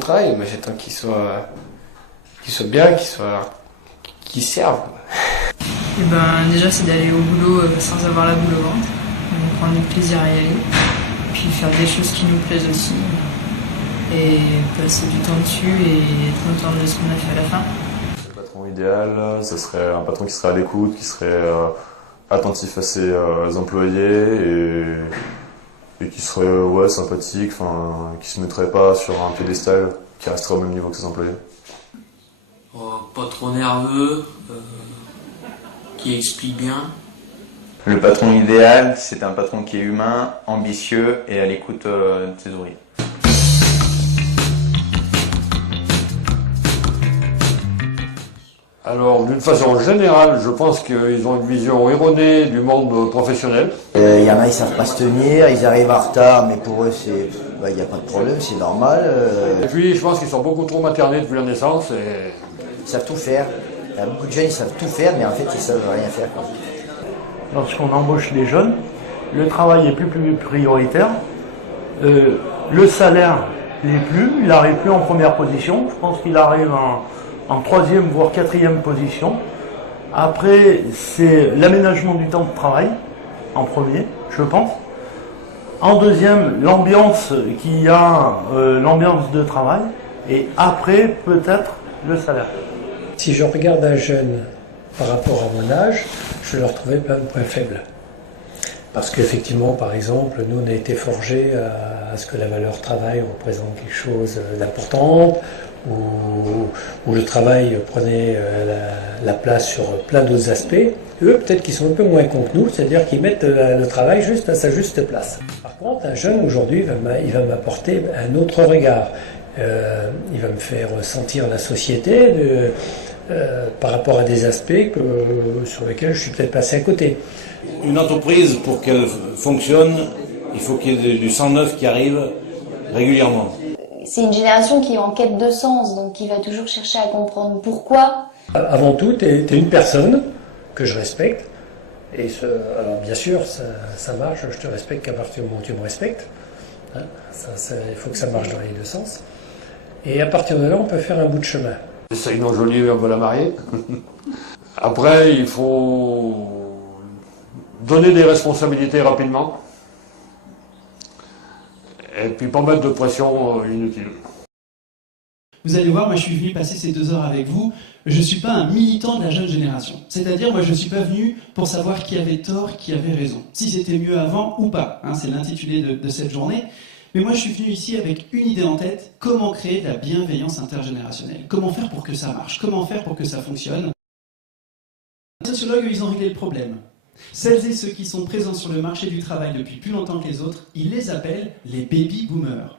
travail, mais j'attends qu'il soit bien, qu'il serve. Et déjà c'est d'aller au boulot sans avoir la boule au ventre, donc prendre du plaisir à y aller, puis faire des choses qui nous plaisent aussi, et passer du temps dessus et être content de ce qu'on a fait à la fin. Le patron idéal, ce serait un patron qui serait à l'écoute, qui serait attentif à ses employés et qui serait sympathique, qui se mettrait pas sur un piédestal, qui resterait au même niveau que ses employés. Pas trop nerveux, qui explique bien. Le patron idéal, c'est un patron qui est humain, ambitieux et à l'écoute de ses ouvriers. Alors, d'une façon générale, je pense qu'ils ont une vision erronée du monde professionnel. Il y en a, ils savent pas se tenir, ils arrivent en retard, mais pour eux, il n'y a pas de problème, c'est normal. Et puis, je pense qu'ils sont beaucoup trop maternés depuis la naissance. Ils savent tout faire. Il y a beaucoup de jeunes, ils savent tout faire, mais en fait, ils savent rien faire. Lorsqu'on embauche des jeunes, le travail est plus prioritaire. Le salaire n'est plus, il n'arrive plus en première position. Je pense qu'il arrive en troisième, voire quatrième position. Après, c'est l'aménagement du temps de travail, en premier, je pense. En deuxième, l'ambiance qu'il y a, l'ambiance de travail. Et après, peut-être, le salaire. Si je regarde un jeune par rapport à mon âge, je vais leur trouver plein de points faibles. Parce qu'effectivement, par exemple, nous, on a été forgés à ce que la valeur travail représente quelque chose d'important, où le travail prenait la place sur plein d'autres aspects. Eux, peut-être qu'ils sont un peu moins cons que nous, c'est-à-dire qu'ils mettent le travail juste à sa juste place. Par contre, un jeune, aujourd'hui, il va m'apporter un autre regard. Il va me faire sentir la société par rapport à des aspects sur lesquels je suis peut-être passé à côté. Une entreprise, pour qu'elle fonctionne, il faut qu'il y ait du sang neuf qui arrive régulièrement. C'est une génération qui est en quête de sens, donc qui va toujours chercher à comprendre pourquoi. Avant tout, tu es une personne que je respecte. Et alors bien sûr, ça marche, je te respecte qu'à partir du moment où tu me respectes. Hein, il faut que ça marche dans les deux sens. Et à partir de là, on peut faire un bout de chemin. C'est une enjolive, on va la marier. Après, il faut donner des responsabilités rapidement. Et puis pas mettre de pression inutile. Vous allez voir, moi je suis venu passer ces 2 heures avec vous. Je ne suis pas un militant de la jeune génération. C'est-à-dire, moi je ne suis pas venu pour savoir qui avait tort, qui avait raison. Si c'était mieux avant ou pas. Hein, c'est l'intitulé de cette journée. Mais moi je suis venu ici avec une idée en tête. Comment créer de la bienveillance intergénérationnelle? Comment faire pour que ça marche? Comment faire pour que ça fonctionne? Les sociologues, ils ont réglé le problème. Celles et ceux qui sont présents sur le marché du travail depuis plus longtemps que les autres, ils les appellent les baby boomers.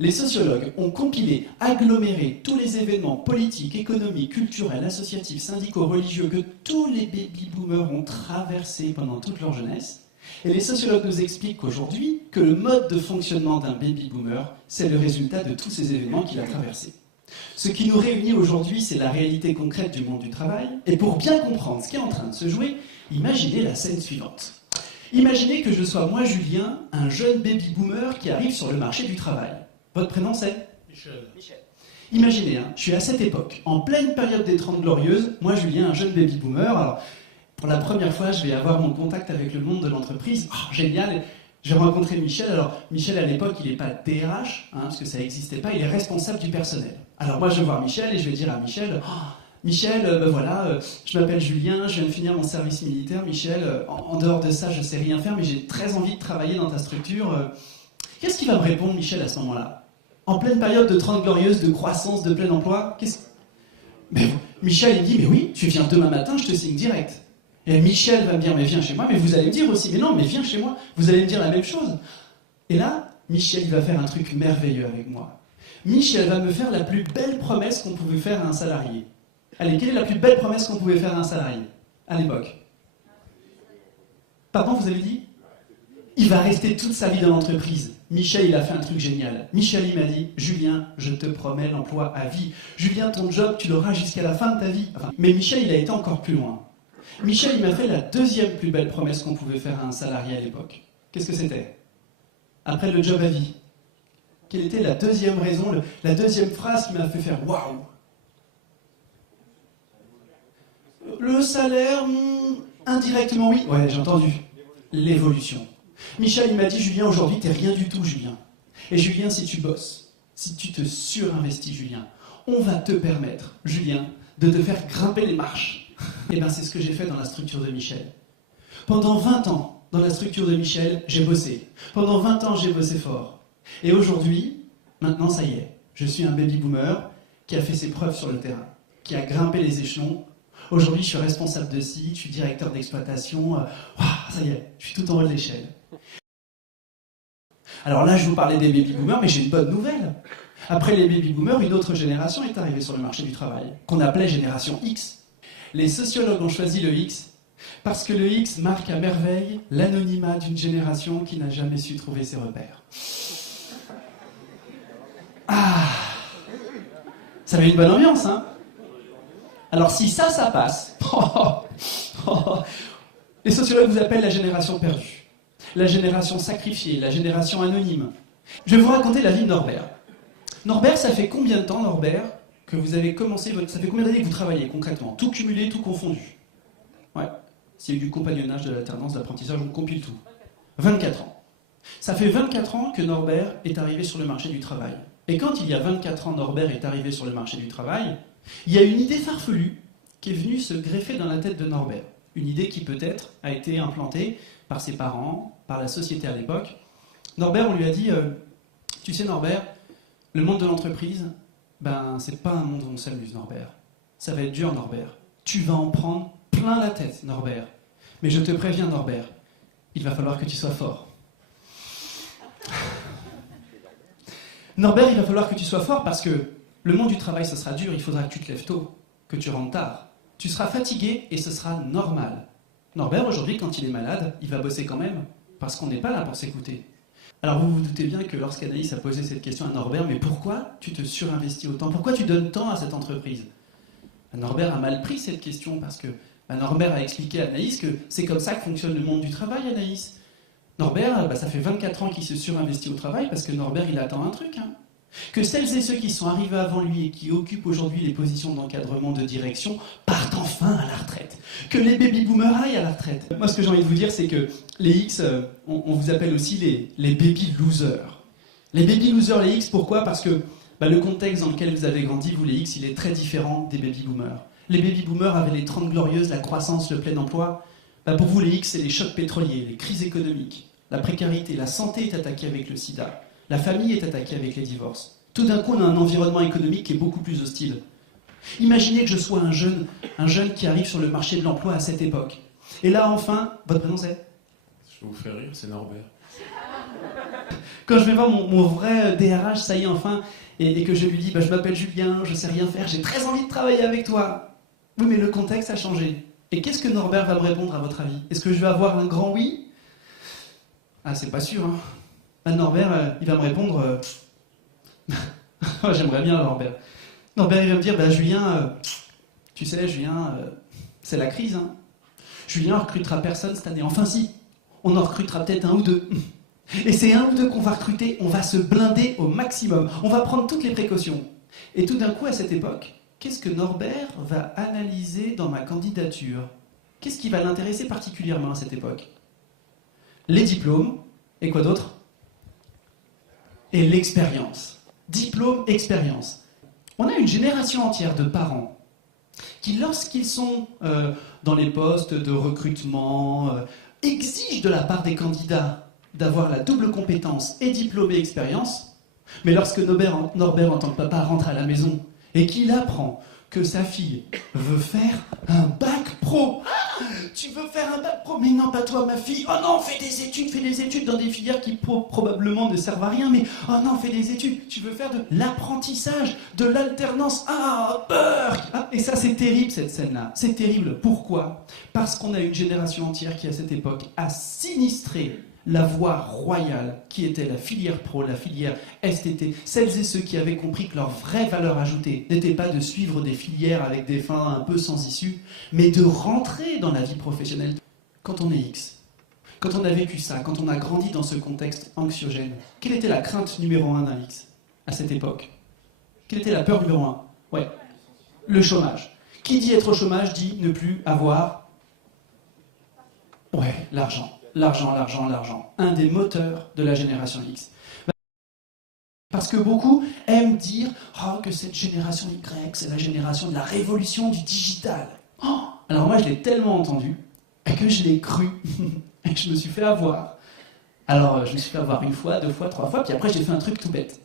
Les sociologues ont compilé, aggloméré tous les événements politiques, économiques, culturels, associatifs, syndicaux, religieux que tous les baby boomers ont traversés pendant toute leur jeunesse. Et les sociologues nous expliquent qu'aujourd'hui, que le mode de fonctionnement d'un baby boomer, c'est le résultat de tous ces événements qu'il a traversés. Ce qui nous réunit aujourd'hui, c'est la réalité concrète du monde du travail. Et pour bien comprendre ce qui est en train de se jouer, imaginez la scène suivante. Imaginez que je sois moi, Julien, un jeune baby boomer qui arrive sur le marché du travail. Votre prénom c'est Michel. Imaginez, je suis à cette époque, en pleine période des 30 Glorieuses, moi, Julien, un jeune baby boomer. Alors, pour la première fois, je vais avoir mon contact avec le monde de l'entreprise. Oh, génial! J'ai rencontré Michel. Alors, Michel, à l'époque, il n'est pas DRH, parce que ça n'existait pas, il est responsable du personnel. Alors, moi, je vais voir Michel et je vais dire à Michel, Michel, voilà, je m'appelle Julien, je viens de finir mon service militaire. Michel, en dehors de ça, je ne sais rien faire, mais j'ai très envie de travailler dans ta structure. Qu'est-ce qu'il va me répondre, Michel, à ce moment-là? En pleine période de 30 Glorieuses, de croissance, de plein emploi, mais Michel, il me dit, mais oui, tu viens demain matin, je te signe direct. Et Michel va me dire, mais viens chez moi, mais vous allez me dire aussi, mais non, mais viens chez moi, vous allez me dire la même chose. Et là, Michel, il va faire un truc merveilleux avec moi. Michel va me faire la plus belle promesse qu'on pouvait faire à un salarié. Allez, quelle est la plus belle promesse qu'on pouvait faire à un salarié, à l'époque? Pardon, vous avez dit? Il va rester toute sa vie dans l'entreprise. Michel, il a fait un truc génial. Michel, il m'a dit, Julien, je te promets l'emploi à vie. Julien, ton job, tu l'auras jusqu'à la fin de ta vie. Enfin, mais Michel, il a été encore plus loin. Michel, il m'a fait la deuxième plus belle promesse qu'on pouvait faire à un salarié à l'époque. Qu'est-ce que c'était? Après le job à vie. Quelle était la deuxième raison, la deuxième phrase qui m'a fait faire waouh? Le salaire, indirectement oui. Ouais, j'ai entendu. L'évolution. Michel, il m'a dit, Julien, aujourd'hui, t'es rien du tout, Julien. Et Julien, si tu bosses, si tu te surinvestis, Julien, on va te permettre, Julien, de te faire grimper les marches. Et bien, c'est ce que j'ai fait dans la structure de Michel. Pendant 20 ans, dans la structure de Michel, j'ai bossé. Pendant 20 ans, j'ai bossé fort. Et aujourd'hui, maintenant, ça y est, je suis un baby boomer qui a fait ses preuves sur le terrain, qui a grimpé les échelons. Aujourd'hui, je suis responsable de site, je suis directeur d'exploitation. Ça y est, je suis tout en haut de l'échelle. Alors là, je vous parlais des baby boomers, mais j'ai une bonne nouvelle. Après les baby boomers, une autre génération est arrivée sur le marché du travail, qu'on appelait génération X. Les sociologues ont choisi le X parce que le X marque à merveille l'anonymat d'une génération qui n'a jamais su trouver ses repères. Ça met une bonne ambiance, hein? Alors si ça passe, les sociologues vous appellent la génération perdue, la génération sacrifiée, la génération anonyme. Je vais vous raconter la vie de Norbert. Norbert, ça fait combien de temps, Norbert, que vous avez commencé ça fait combien d'années que vous travaillez concrètement? Tout cumulé, tout confondu? Ouais. S'il y a eu du compagnonnage, de l'alternance, de l'apprentissage, on compile tout. 24 ans. Ça fait 24 ans que Norbert est arrivé sur le marché du travail. Et quand il y a 24 ans, Norbert est arrivé sur le marché du travail, il y a une idée farfelue qui est venue se greffer dans la tête de Norbert. Une idée qui peut-être a été implantée par ses parents, par la société à l'époque. Norbert, on lui a dit, tu sais Norbert, le monde de l'entreprise, c'est pas un monde où on s'amuse, Norbert. Ça va être dur, Norbert. Tu vas en prendre plein la tête, Norbert. Mais je te préviens, Norbert, il va falloir que tu sois fort. Norbert, il va falloir que tu sois fort parce que le monde du travail, ce sera dur, il faudra que tu te lèves tôt, que tu rentres tard. Tu seras fatigué et ce sera normal. Norbert, aujourd'hui, quand il est malade, il va bosser quand même, parce qu'on n'est pas là pour s'écouter. Alors vous vous doutez bien que lorsqu'Anaïs a posé cette question à Norbert, mais pourquoi tu te surinvestis autant? Pourquoi tu donnes tant à cette entreprise? Norbert a mal pris cette question, parce que Norbert a expliqué à Anaïs que c'est comme ça que fonctionne le monde du travail, Anaïs. Norbert, ça fait 24 ans qu'il se surinvestit au travail, parce que Norbert, il attend un truc, hein. Que celles et ceux qui sont arrivés avant lui et qui occupent aujourd'hui les positions d'encadrement, de direction, partent enfin à la retraite. Que les baby-boomers aillent à la retraite. Moi, ce que j'ai envie de vous dire, c'est que les X, on vous appelle aussi les baby-losers. Les baby-losers, les X, pourquoi? Parce que le contexte dans lequel vous avez grandi, vous les X, il est très différent des baby-boomers. Les baby-boomers avaient les 30 glorieuses, la croissance, le plein emploi. Pour vous, les X, c'est les chocs pétroliers, les crises économiques, la précarité, la santé est attaquée avec le sida. La famille est attaquée avec les divorces. Tout d'un coup, on a un environnement économique qui est beaucoup plus hostile. Imaginez que je sois un jeune qui arrive sur le marché de l'emploi à cette époque. Et là, enfin, votre prénom c'est? Je vous fais rire, c'est Norbert. Quand je vais voir mon vrai DRH, ça y est, enfin, et que je lui dis, je m'appelle Julien, je sais rien faire, j'ai très envie de travailler avec toi. Oui, mais le contexte a changé. Et qu'est-ce que Norbert va me répondre, à votre avis? Est-ce que je vais avoir un grand oui? C'est pas sûr, hein. Norbert, il va me répondre j'aimerais bien Norbert. Norbert, il va me dire Julien, tu sais, Julien, c'est la crise. Hein. Julien, on recrutera personne cette année. Enfin, si, on en recrutera peut-être un ou deux. Et c'est un ou deux qu'on va recruter, on va se blinder au maximum. On va prendre toutes les précautions. Et tout d'un coup, à cette époque, qu'est-ce que Norbert va analyser dans ma candidature? Qu'est-ce qui va l'intéresser particulièrement à cette époque? Les diplômes, et quoi d'autre? Et l'expérience. Diplôme, expérience. On a une génération entière de parents qui, lorsqu'ils sont dans les postes de recrutement, exigent de la part des candidats d'avoir la double compétence et diplôme et expérience. Mais lorsque Norbert, en tant que papa, rentre à la maison et qu'il apprend que sa fille veut faire un bac pro. Tu veux faire un bac pro? Mais non, pas toi, ma fille. Oh non, fais des études dans des filières qui probablement ne servent à rien, mais oh non, fais des études. Tu veux faire de l'apprentissage, de l'alternance. Peur. Et ça, c'est terrible, cette scène-là. C'est terrible. Pourquoi? Parce qu'on a une génération entière qui, à cette époque, a sinistré la voie royale qui était la filière pro, la filière STT, celles et ceux qui avaient compris que leur vraie valeur ajoutée n'était pas de suivre des filières avec des fins un peu sans issue, mais de rentrer dans la vie professionnelle. Quand on est X, Quand on a vécu ça, quand on a grandi dans ce contexte anxiogène, quelle était la crainte numéro 1 d'un X à cette époque? Quelle était la peur numéro 1? Ouais, le chômage. Qui dit être au chômage dit ne plus avoir... Ouais, l'argent. L'argent, l'argent, l'argent. Un des moteurs de la génération X. Parce que beaucoup aiment dire oh, que cette génération Y, c'est la génération de la révolution du digital. Oh, alors moi, je l'ai tellement entendu que je l'ai cru. Et que je me suis fait avoir. Alors, je me suis fait avoir une fois, deux fois, trois fois, puis après, j'ai fait un truc tout bête.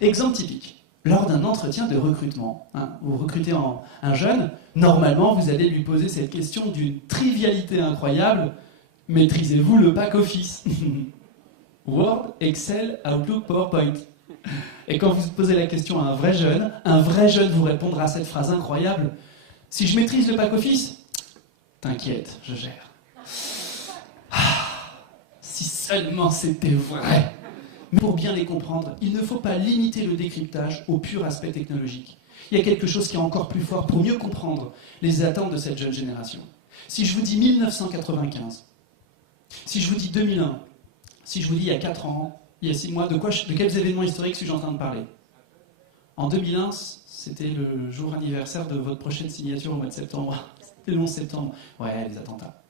Exemple typique. Lors d'un entretien de recrutement, hein, vous recrutez un jeune, normalement, vous allez lui poser cette question d'une trivialité incroyable. Maîtrisez-vous le back-office? Word, Excel, Outlook, PowerPoint. Et quand vous posez la question à un vrai jeune vous répondra à cette phrase incroyable. Si je maîtrise le back-office, t'inquiète, je gère. Si seulement c'était vrai. Mais pour bien les comprendre, il ne faut pas limiter le décryptage au pur aspect technologique. Il y a quelque chose qui est encore plus fort pour mieux comprendre les attentes de cette jeune génération. Si je vous dis 1995, si je vous dis 2001, si je vous dis il y a 4 ans, il y a 6 mois, de quels événements historiques suis-je en train de parler? En 2001, c'était le jour anniversaire de votre prochaine signature au mois de septembre. C'était le 11 septembre. Ouais, les attentats.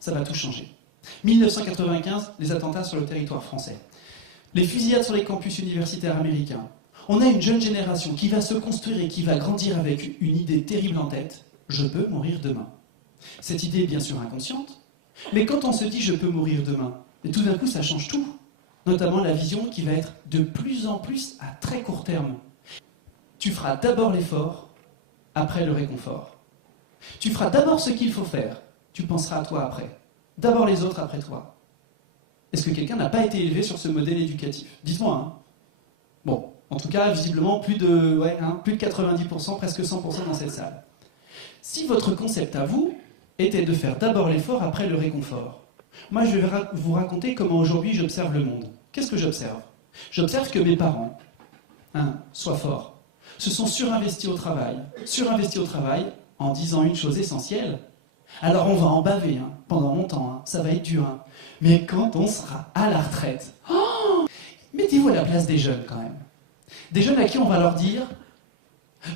Ça va tout changer. 1995, les attentats sur le territoire français. Les fusillades sur les campus universitaires américains. On a une jeune génération qui va se construire et qui va grandir avec une idée terrible en tête. Je peux mourir demain. Cette idée est bien sûr inconsciente, mais quand on se dit je peux mourir demain, et tout d'un coup ça change tout. Notamment la vision qui va être de plus en plus à très court terme. Tu feras d'abord l'effort, après le réconfort. Tu feras d'abord ce qu'il faut faire, tu penseras à toi après. D'abord les autres après toi. Est-ce que quelqu'un n'a pas été élevé sur ce modèle éducatif? Dites-moi, hein. Bon, en tout cas, visiblement, plus de 90%, presque 100% dans cette salle. Si votre concept à vous était de faire d'abord l'effort, après le réconfort, moi je vais vous raconter comment aujourd'hui j'observe le monde. Qu'est-ce que j'observe? J'observe que mes parents, soient forts, se sont surinvestis au travail en disant une chose essentielle. Alors on va en baver pendant longtemps, ça va être dur. Mais quand on sera à la retraite, mettez-vous à la place des jeunes quand même. Des jeunes à qui on va leur dire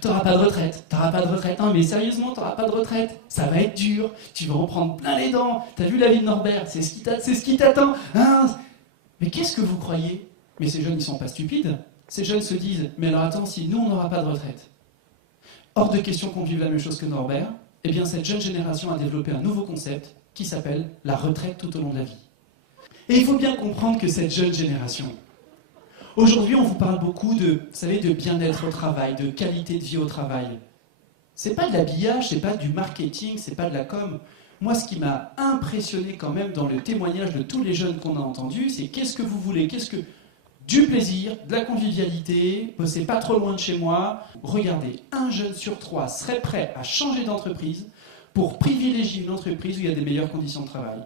t'auras pas de retraite, t'auras pas de retraite. Non mais sérieusement, t'auras pas de retraite. Ça va être dur, tu vas en prendre plein les dents. T'as vu la vie de Norbert, c'est ce qui t'attend. Mais qu'est-ce que vous croyez? Mais ces jeunes, ils sont pas stupides. Ces jeunes se disent, mais alors attends, si nous on n'aura pas de retraite. Hors de question qu'on vive la même chose que Norbert. Eh bien, cette jeune génération a développé un nouveau concept qui s'appelle la retraite tout au long de la vie. Et il faut bien comprendre que cette jeune génération, aujourd'hui, on vous parle beaucoup de bien-être au travail, de qualité de vie au travail. C'est pas de l'habillage, c'est pas du marketing, c'est pas de la com. Moi, ce qui m'a impressionné quand même dans le témoignage de tous les jeunes qu'on a entendus, c'est qu'est-ce que vous voulez, du plaisir, de la convivialité, bossez pas trop loin de chez moi. Regardez, 1 jeune sur 3 serait prêt à changer d'entreprise pour privilégier une entreprise où il y a des meilleures conditions de travail.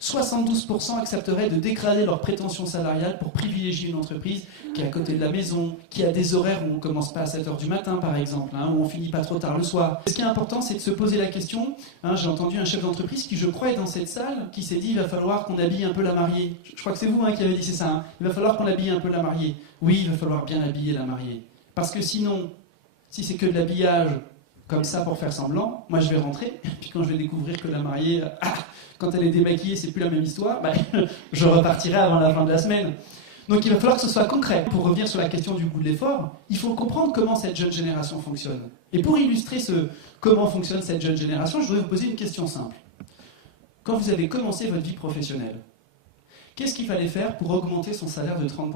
72% accepteraient de dégrader leurs prétentions salariales pour privilégier une entreprise qui est à côté de la maison, qui a des horaires où on ne commence pas à 7h du matin par exemple, où on finit pas trop tard le soir. Ce qui est important, c'est de se poser la question, j'ai entendu un chef d'entreprise qui je crois est dans cette salle, qui s'est dit il va falloir qu'on habille un peu la mariée. Je crois que c'est vous qui avez dit c'est ça, il va falloir qu'on habille un peu la mariée. Oui, il va falloir bien habiller la mariée. Parce que sinon, si c'est que de l'habillage comme ça pour faire semblant, moi je vais rentrer, et puis quand je vais découvrir que la mariée, quand elle est démaquillée, c'est plus la même histoire, je repartirai avant la fin de la semaine. Donc il va falloir que ce soit concret. Pour revenir sur la question du goût de l'effort, il faut comprendre comment cette jeune génération fonctionne. Et pour illustrer comment fonctionne cette jeune génération, je voudrais vous poser une question simple. Quand vous avez commencé votre vie professionnelle, qu'est-ce qu'il fallait faire pour augmenter son salaire de 30%?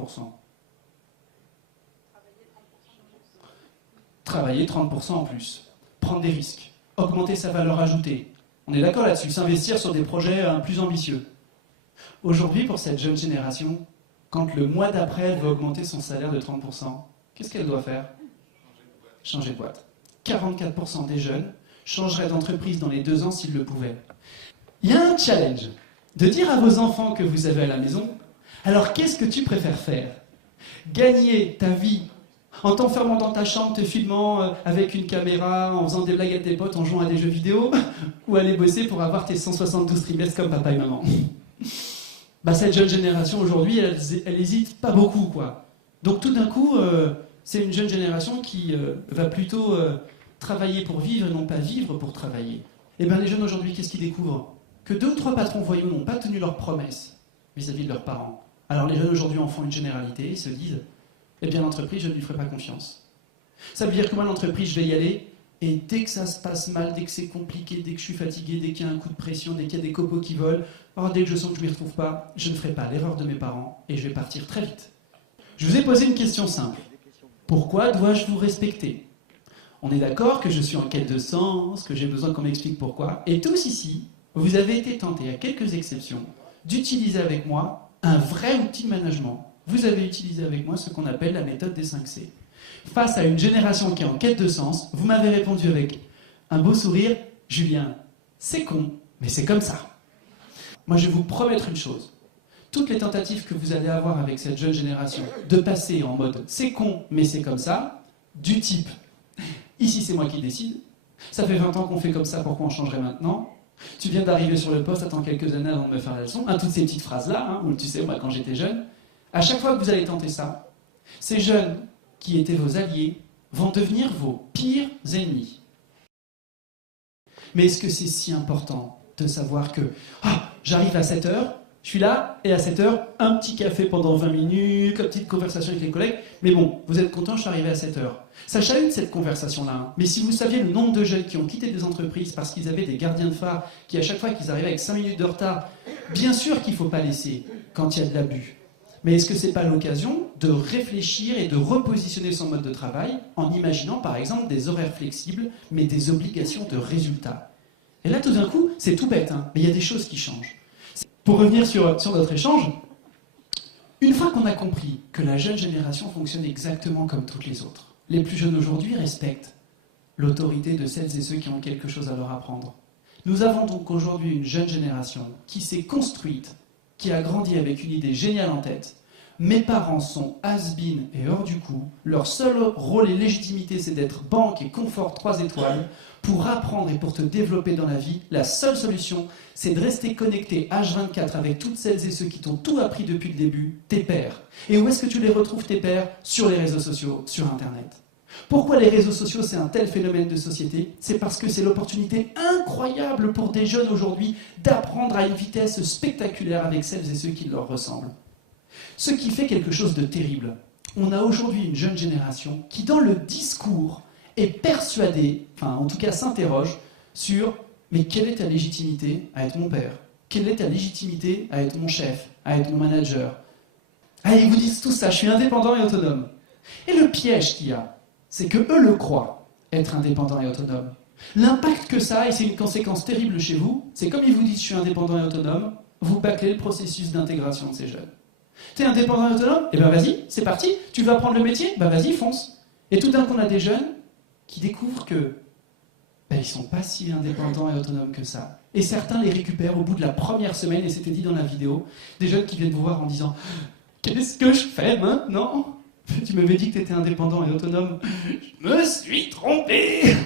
Travailler 30% en plus. Prendre des risques, augmenter sa valeur ajoutée. On est d'accord là-dessus, s'investir sur des projets plus ambitieux. Aujourd'hui, pour cette jeune génération, quand le mois d'après, elle veut augmenter son salaire de 30%, qu'est-ce qu'elle doit faire? Changer de boîte. 44% des jeunes changeraient d'entreprise dans les 2 ans s'ils le pouvaient. Il y a un challenge de dire à vos enfants que vous avez à la maison, alors qu'est-ce que tu préfères faire? Gagner ta vie en t'enfermant dans ta chambre, te filmant avec une caméra, en faisant des blagues à tes potes, en jouant à des jeux vidéo, ou aller bosser pour avoir tes 172 trimestres comme papa et maman. Bah, cette jeune génération aujourd'hui, elle hésite pas beaucoup, quoi. Donc tout d'un coup, c'est une jeune génération qui va plutôt travailler pour vivre et non pas vivre pour travailler. Et bien les jeunes aujourd'hui, qu'est-ce qu'ils découvrent? Que 2 ou 3 patrons voyous n'ont pas tenu leurs promesses vis-à-vis de leurs parents. Alors les jeunes aujourd'hui en font une généralité et se disent, eh bien l'entreprise, je ne lui ferai pas confiance. Ça veut dire que moi, l'entreprise, je vais y aller, et dès que ça se passe mal, dès que c'est compliqué, dès que je suis fatigué, dès qu'il y a un coup de pression, dès qu'il y a des copeaux qui volent, dès que je sens que je ne m'y retrouve pas, je ne ferai pas l'erreur de mes parents, et je vais partir très vite. Je vous ai posé une question simple. Pourquoi dois-je vous respecter? On est d'accord que je suis en quête de sens, que j'ai besoin qu'on m'explique pourquoi, et tous ici, vous avez été tentés, à quelques exceptions, d'utiliser avec moi un vrai outil de management. Vous avez utilisé avec moi ce qu'on appelle la méthode des 5 C. Face à une génération qui est en quête de sens, vous m'avez répondu avec un beau sourire, Julien, c'est con, mais c'est comme ça. Moi, je vais vous promettre une chose. Toutes les tentatives que vous allez avoir avec cette jeune génération de passer en mode c'est con, mais c'est comme ça, du type ici c'est moi qui décide, ça fait 20 ans qu'on fait comme ça, pourquoi on changerait maintenant? Tu viens d'arriver sur le poste, attends quelques années avant de me faire la leçon, toutes ces petites phrases-là, où tu sais, moi quand j'étais jeune, à chaque fois que vous allez tenter ça, ces jeunes qui étaient vos alliés vont devenir vos pires ennemis. Mais est-ce que c'est si important de savoir que j'arrive à 7h, je suis là, et à 7h, un petit café pendant 20 minutes, une petite conversation avec les collègues, mais bon, vous êtes content, je suis arrivé à 7h. Ça chahute cette conversation-là, mais si vous saviez le nombre de jeunes qui ont quitté des entreprises parce qu'ils avaient des gardiens de phare, qui à chaque fois qu'ils arrivaient avec 5 minutes de retard, bien sûr qu'il ne faut pas laisser quand il y a de l'abus. Mais est-ce que ce n'est pas l'occasion de réfléchir et de repositionner son mode de travail en imaginant par exemple des horaires flexibles, mais des obligations de résultats? Et là tout d'un coup, c'est tout bête, mais il y a des choses qui changent. Pour revenir sur notre échange, une fois qu'on a compris que la jeune génération fonctionne exactement comme toutes les autres, les plus jeunes aujourd'hui respectent l'autorité de celles et ceux qui ont quelque chose à leur apprendre. Nous avons donc aujourd'hui une jeune génération qui s'est construite, qui a grandi avec une idée géniale en tête. Mes parents sont has-been et hors du coup. Leur seul rôle et légitimité, c'est d'être banque et confort 3 étoiles. Pour apprendre et pour te développer dans la vie, la seule solution, c'est de rester connecté H24 avec toutes celles et ceux qui t'ont tout appris depuis le début, tes pairs. Et où est-ce que tu les retrouves, tes pairs? Sur les réseaux sociaux, sur Internet. Pourquoi les réseaux sociaux, c'est un tel phénomène de société? C'est parce que c'est l'opportunité incroyable pour des jeunes aujourd'hui d'apprendre à une vitesse spectaculaire avec celles et ceux qui leur ressemblent. Ce qui fait quelque chose de terrible. On a aujourd'hui une jeune génération qui, dans le discours, est persuadée, enfin en tout cas s'interroge, sur « mais quelle est ta légitimité à être mon père? Quelle est ta légitimité à être mon chef, à être mon manager ?» Ils vous disent tout ça, je suis indépendant et autonome. Et le piège qu'il y a, c'est que eux le croient, être indépendant et autonome. L'impact que ça a, et c'est une conséquence terrible chez vous, c'est comme ils vous disent « je suis indépendant et autonome », vous bâclez le processus d'intégration de ces jeunes. T'es indépendant et autonome? Eh ben vas-y, c'est parti. Tu veux apprendre le métier? Ben vas-y, fonce. Et tout d'un coup, on a des jeunes qui découvrent que ils sont pas si indépendants et autonomes que ça. Et certains les récupèrent au bout de la première semaine, et c'était dit dans la vidéo, des jeunes qui viennent vous voir en disant « Qu'est-ce que je fais maintenant? Tu m'avais dit que tu étais indépendant et autonome. Je me suis trompé !»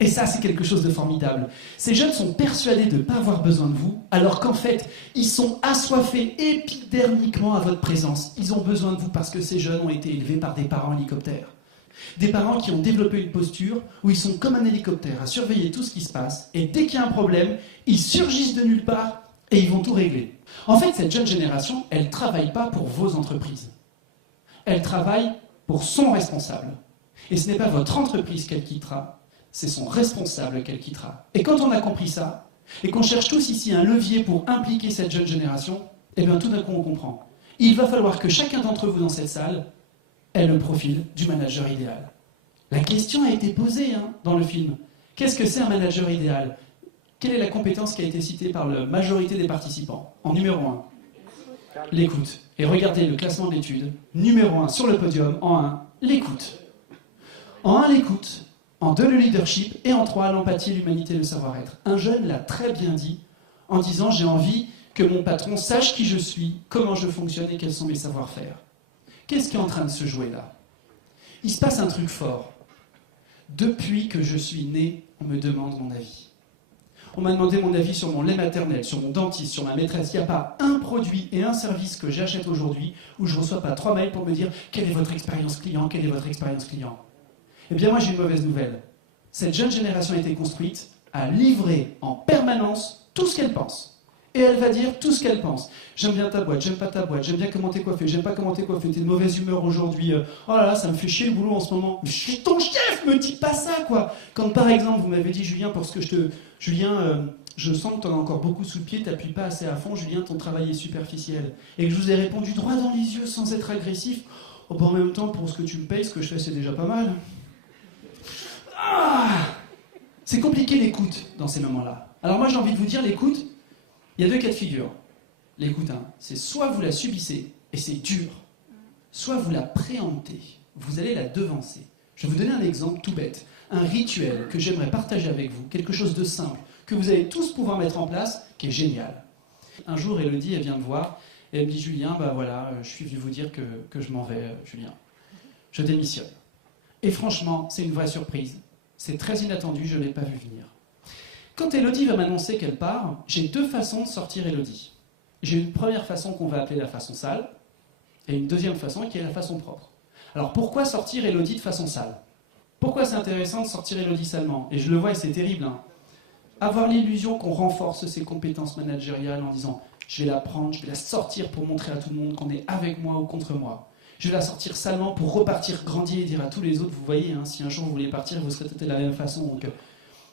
Et ça, c'est quelque chose de formidable. Ces jeunes sont persuadés de ne pas avoir besoin de vous, alors qu'en fait, ils sont assoiffés épidermiquement à votre présence. Ils ont besoin de vous parce que ces jeunes ont été élevés par des parents hélicoptères. Des parents qui ont développé une posture où ils sont comme un hélicoptère à surveiller tout ce qui se passe, et dès qu'il y a un problème, ils surgissent de nulle part et ils vont tout régler. En fait, cette jeune génération, elle ne travaille pas pour vos entreprises. Elle travaille pour son responsable. Et ce n'est pas votre entreprise qu'elle quittera, c'est son responsable qu'elle quittera. Et quand on a compris ça, et qu'on cherche tous ici un levier pour impliquer cette jeune génération, eh bien tout d'un coup on comprend. Il va falloir que chacun d'entre vous dans cette salle ait le profil du manager idéal. La question a été posée dans le film. Qu'est-ce que c'est un manager idéal? Quelle est la compétence qui a été citée par la majorité des participants? En numéro 1, l'écoute. Et regardez le classement d'études. Numéro 1 sur le podium, en 1, l'écoute. En 1, l'écoute. En 2, le leadership. Et en 3, l'empathie, l'humanité, le savoir-être. Un jeune l'a très bien dit en disant « J'ai envie que mon patron sache qui je suis, comment je fonctionne et quels sont mes savoir-faire. » Qu'est-ce qui est en train de se jouer là? Il se passe un truc fort. Depuis que je suis né, on me demande mon avis. On m'a demandé mon avis sur mon lait maternel, sur mon dentiste, sur ma maîtresse. Il n'y a pas un produit et un service que j'achète aujourd'hui où je ne reçois pas 3 mails pour me dire quelle est votre expérience client, quelle est votre expérience client. Eh bien moi j'ai une mauvaise nouvelle. Cette jeune génération a été construite à livrer en permanence tout ce qu'elle pense. Et elle va dire tout ce qu'elle pense. J'aime bien ta boîte, j'aime pas ta boîte, j'aime bien comment t'es coiffé, j'aime pas comment t'es coiffé, t'es de mauvaise humeur aujourd'hui, oh là là, ça me fait chier le boulot en ce moment. Mais je suis ton chef, me dis pas ça, quoi. Quand par exemple, vous m'avez dit, Julien, pour ce que Julien, je sens que t'en as encore beaucoup sous le pied, t'appuies pas assez à fond, Julien, ton travail est superficiel. Et que je vous ai répondu droit dans les yeux sans être agressif, oh bah en même temps, pour ce que tu me payes, ce que je fais, c'est déjà pas mal. Ah, c'est compliqué l'écoute dans ces moments-là. Alors moi, j'ai envie de vous dire, l'écoute, il y a 2 cas de figure. L'écoute, c'est soit vous la subissez, et c'est dur, soit vous la préemptez, vous allez la devancer. Je vais vous donner un exemple tout bête, un rituel que j'aimerais partager avec vous, quelque chose de simple, que vous allez tous pouvoir mettre en place, qui est génial. Un jour, Élodie, elle vient me voir, et elle me dit, Julien, bah voilà, je suis venu vous dire que je m'en vais, Julien. Je démissionne. Et franchement, c'est une vraie surprise. C'est très inattendu, je ne l'ai pas vu venir. Quand Élodie va m'annoncer qu'elle part, j'ai 2 façons de sortir Élodie. J'ai une première façon qu'on va appeler la façon sale, et une deuxième façon qui est la façon propre. Alors pourquoi sortir Élodie de façon sale? Pourquoi c'est intéressant de sortir Élodie salement? Et je le vois et c'est terrible. Avoir l'illusion qu'on renforce ses compétences managériales en disant « je vais la prendre, je vais la sortir pour montrer à tout le monde qu'on est avec moi ou contre moi ». Je vais la sortir salement pour repartir grandir et dire à tous les autres, vous voyez, si un jour vous voulez partir, vous serez peut-être de la même façon. Donc,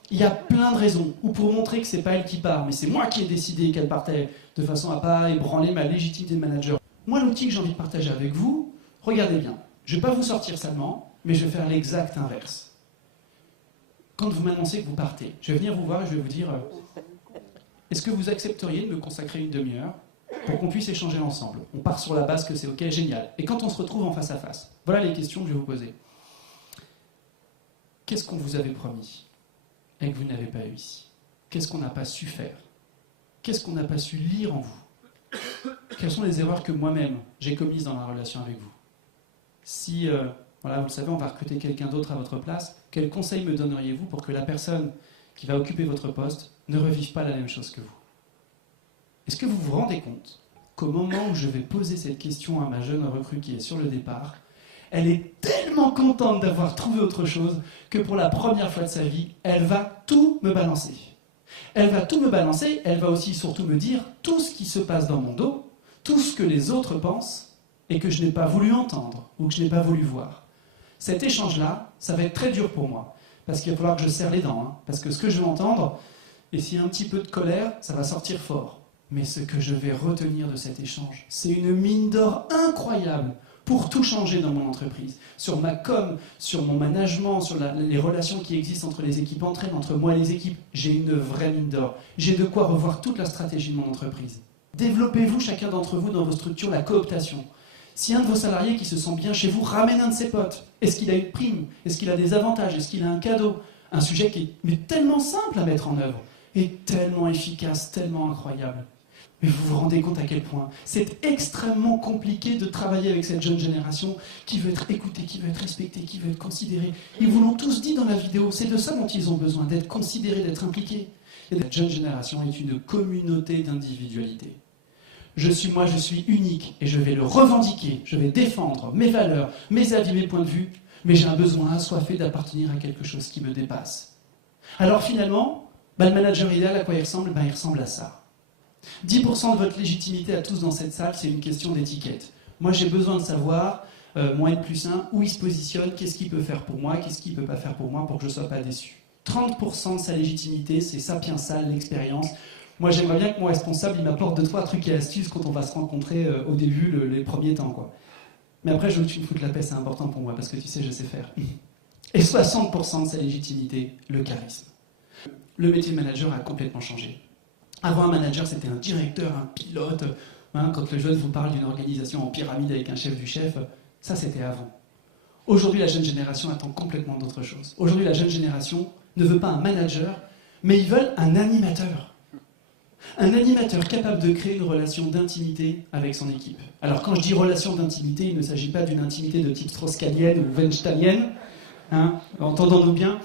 il y a plein de raisons, ou pour montrer que c'est pas elle qui part, mais c'est moi qui ai décidé qu'elle partait, de façon à pas ébranler ma légitimité de manager. Moi, l'outil que j'ai envie de partager avec vous, regardez bien, je vais pas vous sortir salement, mais je vais faire l'exact inverse. Quand vous m'annoncez que vous partez, je vais venir vous voir et je vais vous dire, est-ce que vous accepteriez de me consacrer une demi-heure pour qu'on puisse échanger ensemble? On part sur la base que c'est ok, génial. Et quand on se retrouve en face à face, voilà les questions que je vais vous poser. Qu'est-ce qu'on vous avait promis et que vous n'avez pas eu ici? Qu'est-ce qu'on n'a pas su faire? Qu'est-ce qu'on n'a pas su lire en vous? Quelles sont les erreurs que moi-même j'ai commises dans la relation avec vous? Si, voilà, vous le savez, on va recruter quelqu'un d'autre à votre place, quels conseils me donneriez-vous pour que la personne qui va occuper votre poste ne revive pas la même chose que vous? Est-ce que vous vous rendez compte qu'au moment où je vais poser cette question à ma jeune recrue qui est sur le départ, elle est tellement contente d'avoir trouvé autre chose que pour la première fois de sa vie, elle va tout me balancer. Elle va tout me balancer, elle va aussi surtout me dire tout ce qui se passe dans mon dos, tout ce que les autres pensent et que je n'ai pas voulu entendre ou que je n'ai pas voulu voir. Cet échange-là, ça va être très dur pour moi, parce qu'il va falloir que je serre les dents, parce que ce que je vais entendre, et s'il y a un petit peu de colère, ça va sortir fort. Mais ce que je vais retenir de cet échange, c'est une mine d'or incroyable pour tout changer dans mon entreprise. Sur ma com, sur mon management, sur les relations qui existent entre les équipes entre elles, entre moi et les équipes, j'ai une vraie mine d'or. J'ai de quoi revoir toute la stratégie de mon entreprise. Développez-vous, chacun d'entre vous, dans vos structures, la cooptation. Si un de vos salariés qui se sent bien chez vous ramène un de ses potes, est-ce qu'il a une prime? Est-ce qu'il a des avantages? Est-ce qu'il a un cadeau? Un sujet qui est tellement simple à mettre en œuvre et tellement efficace, tellement incroyable. Mais vous vous rendez compte à quel point c'est extrêmement compliqué de travailler avec cette jeune génération qui veut être écoutée, qui veut être respectée, qui veut être considérée. Ils vous l'ont tous dit dans la vidéo, c'est de ça dont ils ont besoin, d'être considérés, d'être impliqués. Et cette jeune génération est une communauté d'individualité. Je suis unique et je vais le revendiquer, je vais défendre mes valeurs, mes avis, mes points de vue, mais j'ai un besoin assoiffé d'appartenir à quelque chose qui me dépasse. Alors finalement, le manager idéal, à quoi il ressemble? Il ressemble à ça. 10% de votre légitimité à tous dans cette salle, c'est une question d'étiquette. Moi, j'ai besoin de savoir, mon N+1, où il se positionne, qu'est-ce qu'il peut faire pour moi, qu'est-ce qu'il ne peut pas faire pour moi pour que je ne sois pas déçu. 30% de sa légitimité, c'est Sapiens Sal, l'expérience. Moi, j'aimerais bien que mon responsable, il m'apporte 2-3 trucs et astuces quand on va se rencontrer au début, les premiers temps, quoi. Mais après, je veux que tu me foutes la paix, c'est important pour moi, parce que tu sais, je sais faire. Et 60% de sa légitimité, le charisme. Le métier de manager a complètement changé. Avant, un manager, c'était un directeur, un pilote. Quand le jeune vous parle d'une organisation en pyramide avec un chef du chef, ça, c'était avant. Aujourd'hui, la jeune génération attend complètement d'autres choses. Aujourd'hui, la jeune génération ne veut pas un manager, mais ils veulent un animateur. Un animateur capable de créer une relation d'intimité avec son équipe. Alors, quand je dis relation d'intimité, il ne s'agit pas d'une intimité de type strauss-kahnienne ou weinsteinienne. Entendons-nous bien.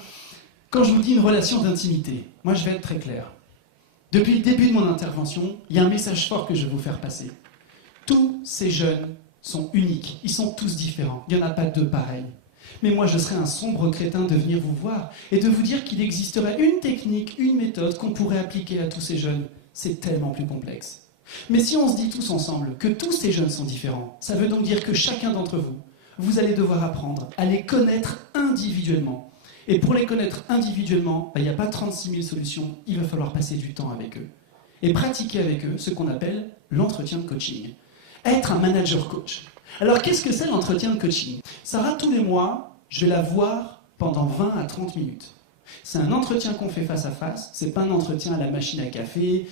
Quand je vous dis une relation d'intimité, moi, je vais être très clair. Depuis le début de mon intervention, il y a un message fort que je vais vous faire passer. Tous ces jeunes sont uniques, ils sont tous différents, il n'y en a pas deux pareils. Mais moi, je serais un sombre crétin de venir vous voir et de vous dire qu'il existerait une technique, une méthode qu'on pourrait appliquer à tous ces jeunes. C'est tellement plus complexe. Mais si on se dit tous ensemble que tous ces jeunes sont différents, ça veut donc dire que chacun d'entre vous, vous allez devoir apprendre à les connaître individuellement. Et pour les connaître individuellement, il n'y a pas 36 000 solutions, il va falloir passer du temps avec eux. Et pratiquer avec eux ce qu'on appelle l'entretien de coaching. Être un manager coach. Alors qu'est-ce que c'est l'entretien de coaching? Sarah, tous les mois, je vais la voir pendant 20 à 30 minutes. C'est un entretien qu'on fait face à face, c'est pas un entretien à la machine à café,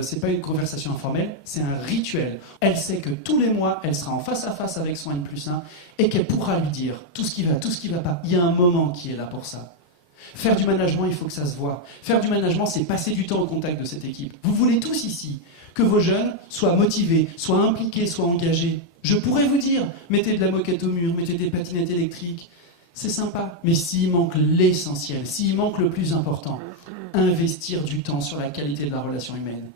c'est pas une conversation informelle, c'est un rituel. Elle sait que tous les mois, elle sera en face à face avec son N+1 et qu'elle pourra lui dire tout ce qui va, tout ce qui va pas. Il y a un moment qui est là pour ça. Faire du management, il faut que ça se voit. Faire du management, c'est passer du temps au contact de cette équipe. Vous voulez tous ici que vos jeunes soient motivés, soient impliqués, soient engagés. Je pourrais vous dire, mettez de la moquette au mur, mettez des patinettes électriques, c'est sympa. Mais s'il manque l'essentiel, s'il manque le plus important, investir du temps sur la qualité de la relation humaine.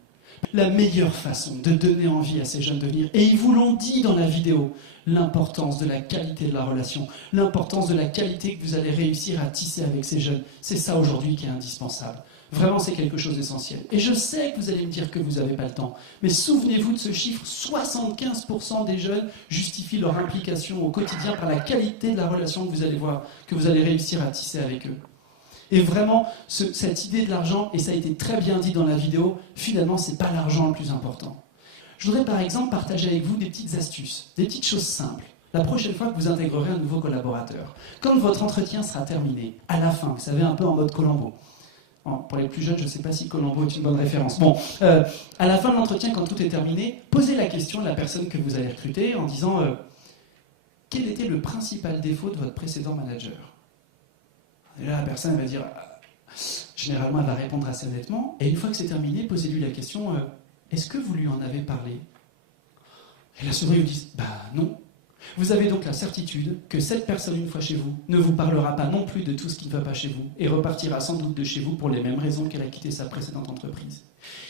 La meilleure façon de donner envie à ces jeunes de venir, et ils vous l'ont dit dans la vidéo, l'importance de la qualité de la relation, l'importance de la qualité que vous allez réussir à tisser avec ces jeunes, c'est ça aujourd'hui qui est indispensable. Vraiment, c'est quelque chose d'essentiel. Et je sais que vous allez me dire que vous n'avez pas le temps, mais souvenez-vous de ce chiffre, 75% des jeunes justifient leur implication au quotidien par la qualité de la relation que vous allez voir, que vous allez réussir à tisser avec eux. Et vraiment, cette idée de l'argent, et ça a été très bien dit dans la vidéo, finalement, c'est pas l'argent le plus important. Je voudrais par exemple partager avec vous des petites astuces, des petites choses simples. La prochaine fois que vous intégrerez un nouveau collaborateur, quand votre entretien sera terminé, à la fin, vous savez, un peu en mode Colombo. Pour les plus jeunes, je ne sais pas si Colombo est une bonne référence. Bon, à la fin de l'entretien, quand tout est terminé, posez la question à la personne que vous allez recruter en disant quel était le principal défaut de votre précédent manager? Et là, la personne va dire, généralement, elle va répondre assez honnêtement. Et une fois que c'est terminé, posez-lui la question, est-ce que vous lui en avez parlé? Et la souris vous dit, bah non. Vous avez donc la certitude que cette personne, une fois chez vous, ne vous parlera pas non plus de tout ce qui ne va pas chez vous et repartira sans doute de chez vous pour les mêmes raisons qu'elle a quitté sa précédente entreprise.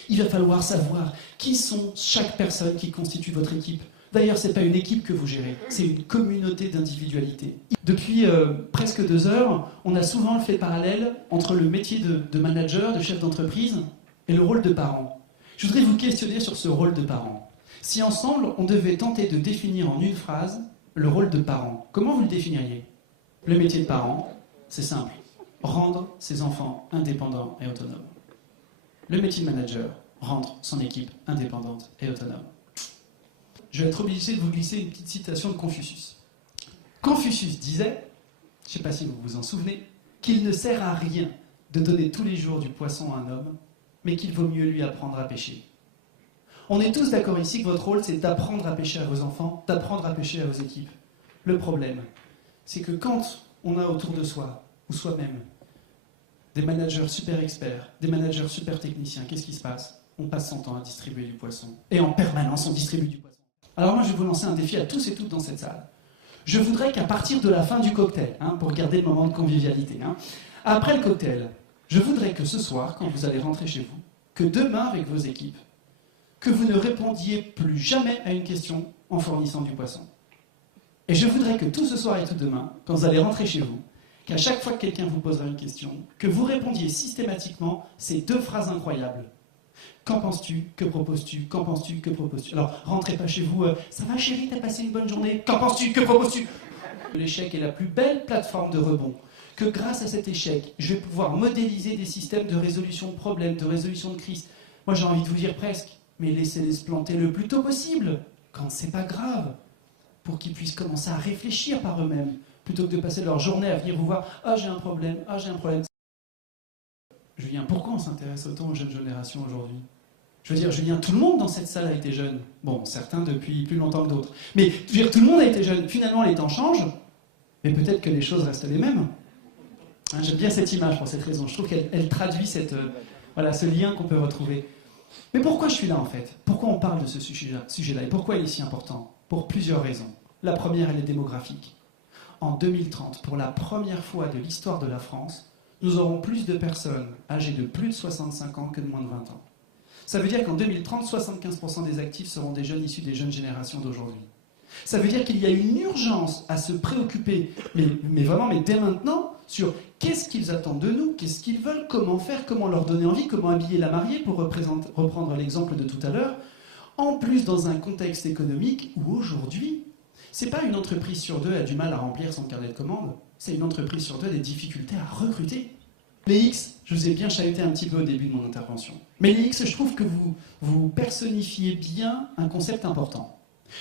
Il va falloir savoir qui sont chaque personne qui constitue votre équipe. D'ailleurs, ce n'est pas une équipe que vous gérez, c'est une communauté d'individualité. Depuis presque 2 heures, on a souvent fait parallèle entre le métier de manager, de chef d'entreprise, et le rôle de parent. Je voudrais vous questionner sur ce rôle de parent. Si ensemble, on devait tenter de définir en une phrase le rôle de parent, comment vous le définiriez? Le métier de parent, c'est simple, rendre ses enfants indépendants et autonomes. Le métier de manager, rendre son équipe indépendante et autonome. Je vais être obligé de vous glisser une petite citation de Confucius. Confucius disait, je ne sais pas si vous vous en souvenez, qu'il ne sert à rien de donner tous les jours du poisson à un homme, mais qu'il vaut mieux lui apprendre à pêcher. On est tous d'accord ici que votre rôle, c'est d'apprendre à pêcher à vos enfants, d'apprendre à pêcher à vos équipes. Le problème, c'est que quand on a autour de soi, ou soi-même, des managers super experts, des managers super techniciens, qu'est-ce qui se passe? On passe son temps à distribuer du poisson. Et en permanence, on distribue du poisson. Alors moi, je vais vous lancer un défi à tous et toutes dans cette salle. Je voudrais qu'à partir de la fin du cocktail, pour garder le moment de convivialité, après le cocktail, je voudrais que ce soir, quand vous allez rentrer chez vous, que demain, avec vos équipes, que vous ne répondiez plus jamais à une question en fournissant du poisson. Et je voudrais que tout ce soir et tout demain, quand vous allez rentrer chez vous, qu'à chaque fois que quelqu'un vous posera une question, que vous répondiez systématiquement ces 2 phrases incroyables. Qu'en penses-tu? Que proposes-tu? Qu'en penses-tu? Que proposes-tu? Alors, rentrez pas chez vous, ça va chérie, t'as passé une bonne journée? Qu'en penses-tu? Que proposes-tu? L'échec est la plus belle plateforme de rebond. Que grâce à cet échec, je vais pouvoir modéliser des systèmes de résolution de problèmes, de résolution de crises. Moi, j'ai envie de vous dire presque, mais laissez-les se planter le plus tôt possible, quand c'est pas grave, pour qu'ils puissent commencer à réfléchir par eux-mêmes, plutôt que de passer leur journée à venir vous voir « Ah, j'ai un problème, ah, j'ai un problème ». Julien, pourquoi on s'intéresse autant aux jeunes générations aujourd'hui? Je veux dire, Julien, tout le monde dans cette salle a été jeune. Bon, certains depuis plus longtemps que d'autres. Mais je veux dire, tout le monde a été jeune. Finalement, les temps changent, mais peut-être que les choses restent les mêmes. J'aime bien cette image pour cette raison. Je trouve qu'elle traduit ce lien qu'on peut retrouver. Mais pourquoi je suis là en fait? Pourquoi on parle de ce sujet-là? Et pourquoi il est si important? Pour plusieurs raisons. La première, elle est démographique. En 2030, pour la première fois de l'histoire de la France, nous aurons plus de personnes âgées de plus de 65 ans que de moins de 20 ans. Ça veut dire qu'en 2030, 75% des actifs seront des jeunes issus des jeunes générations d'aujourd'hui. Ça veut dire qu'il y a une urgence à se préoccuper, mais vraiment, mais dès maintenant, sur qu'est-ce qu'ils attendent de nous, qu'est-ce qu'ils veulent, comment faire, comment leur donner envie, comment habiller la mariée, pour reprendre l'exemple de tout à l'heure. En plus, dans un contexte économique où aujourd'hui, c'est pas une entreprise sur deux a du mal à remplir son carnet de commandes, c'est une entreprise sur deux a des difficultés à recruter. Les X, je vous ai bien chahuté un petit peu au début de mon intervention, mais les X, je trouve que vous personnifiez bien un concept important.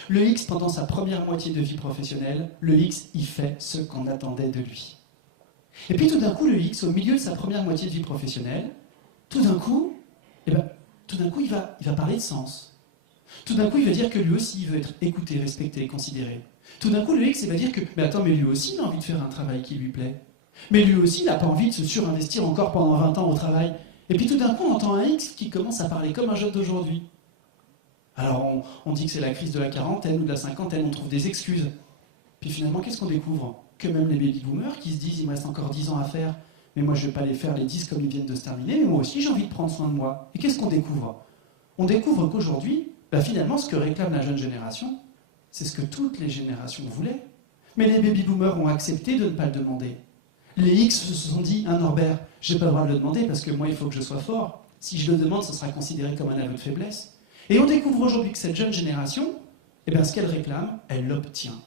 Le X, pendant sa première moitié de vie professionnelle, le X, il fait ce qu'on attendait de lui. Et puis tout d'un coup, le X, au milieu de sa première moitié de vie professionnelle, tout d'un coup, il va parler de sens. Tout d'un coup, il va dire que lui aussi, il veut être écouté, respecté, considéré. Tout d'un coup, le X, il va dire que, mais attends, mais lui aussi, il a envie de faire un travail qui lui plaît. Mais lui aussi, il n'a pas envie de se surinvestir encore pendant 20 ans au travail. Et puis tout d'un coup, on entend un X qui commence à parler comme un jeune d'aujourd'hui. Alors, on dit que c'est la crise de la quarantaine ou de la cinquantaine, on trouve des excuses. Puis finalement, qu'est-ce qu'on découvre? Que même les baby-boomers qui se disent, il me reste encore 10 ans à faire, mais moi je ne vais pas les faire les 10 comme ils viennent de se terminer, mais moi aussi j'ai envie de prendre soin de moi. Et qu'est-ce qu'on découvre? On découvre qu'aujourd'hui, finalement, ce que réclame la jeune génération, c'est ce que toutes les générations voulaient. Mais les baby-boomers ont accepté de ne pas le demander. Les X se sont dit, Norbert, j'ai pas le droit de le demander parce que moi il faut que je sois fort. Si je le demande, ce sera considéré comme un aveu de faiblesse. Et on découvre aujourd'hui que cette jeune génération, ce qu'elle réclame, elle l'obtient.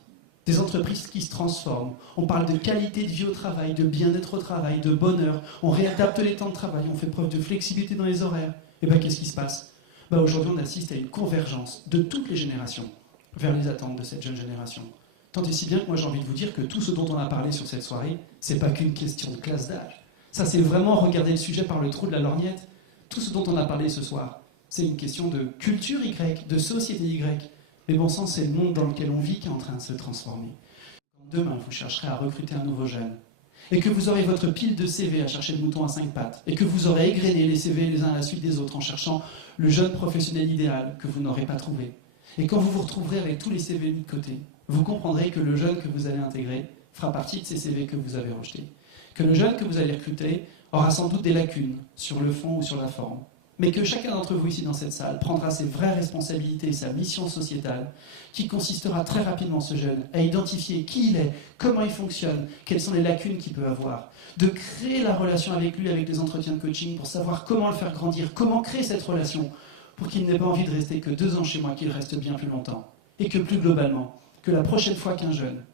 Des entreprises qui se transforment. On parle de qualité de vie au travail, de bien-être au travail, de bonheur. On réadapte les temps de travail, on fait preuve de flexibilité dans les horaires. Qu'est-ce qui se passe? Aujourd'hui, on assiste à une convergence de toutes les générations vers les attentes de cette jeune génération. Tant et si bien que moi j'ai envie de vous dire que tout ce dont on a parlé sur cette soirée, c'est pas qu'une question de classe d'âge. Ça, c'est vraiment regarder le sujet par le trou de la lorgnette. Tout ce dont on a parlé ce soir, c'est une question de culture Y, de société Y. Mais bon sang, c'est le monde dans lequel on vit qui est en train de se transformer. Quand demain, vous chercherez à recruter un nouveau jeune, et que vous aurez votre pile de CV à chercher le mouton à 5 pattes, et que vous aurez égrené les CV les uns à la suite des autres en cherchant le jeune professionnel idéal que vous n'aurez pas trouvé, et quand vous vous retrouverez avec tous les CV mis de côté, vous comprendrez que le jeune que vous allez intégrer fera partie de ces CV que vous avez rejetés. Que le jeune que vous allez recruter aura sans doute des lacunes sur le fond ou sur la forme. Mais que chacun d'entre vous ici dans cette salle prendra ses vraies responsabilités et sa mission sociétale, qui consistera très rapidement, ce jeune, à identifier qui il est, comment il fonctionne, quelles sont les lacunes qu'il peut avoir, de créer la relation avec lui avec des entretiens de coaching pour savoir comment le faire grandir, comment créer cette relation pour qu'il n'ait pas envie de rester que 2 ans chez moi, qu'il reste bien plus longtemps. Et que plus globalement, que la prochaine fois qu'un jeune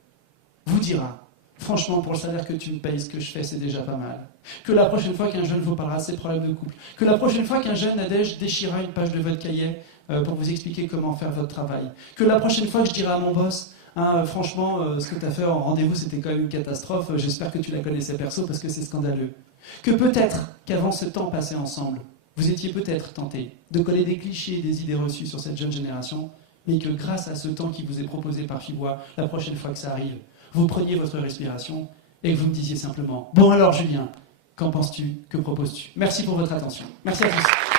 vous dira « Franchement, pour le salaire que tu me payes, ce que je fais, c'est déjà pas mal. » Que la prochaine fois qu'un jeune vous parlera de ses problèmes de couple. Que la prochaine fois qu'un jeune Nadège déchirera une page de votre cahier pour vous expliquer comment faire votre travail. Que la prochaine fois que je dirai à mon boss « Franchement, ce que tu as fait en rendez-vous, c'était quand même une catastrophe. J'espère que tu la connaissais perso parce que c'est scandaleux. » Que peut-être qu'avant ce temps passé ensemble, vous étiez peut-être tenté de coller des clichés et des idées reçues sur cette jeune génération, mais que grâce à ce temps qui vous est proposé par Fibois, la prochaine fois que ça arrive, vous preniez votre respiration et que vous me disiez simplement « Bon alors Julien, qu'en penses-tu? Que proposes-tu » Merci pour votre attention. Merci à tous.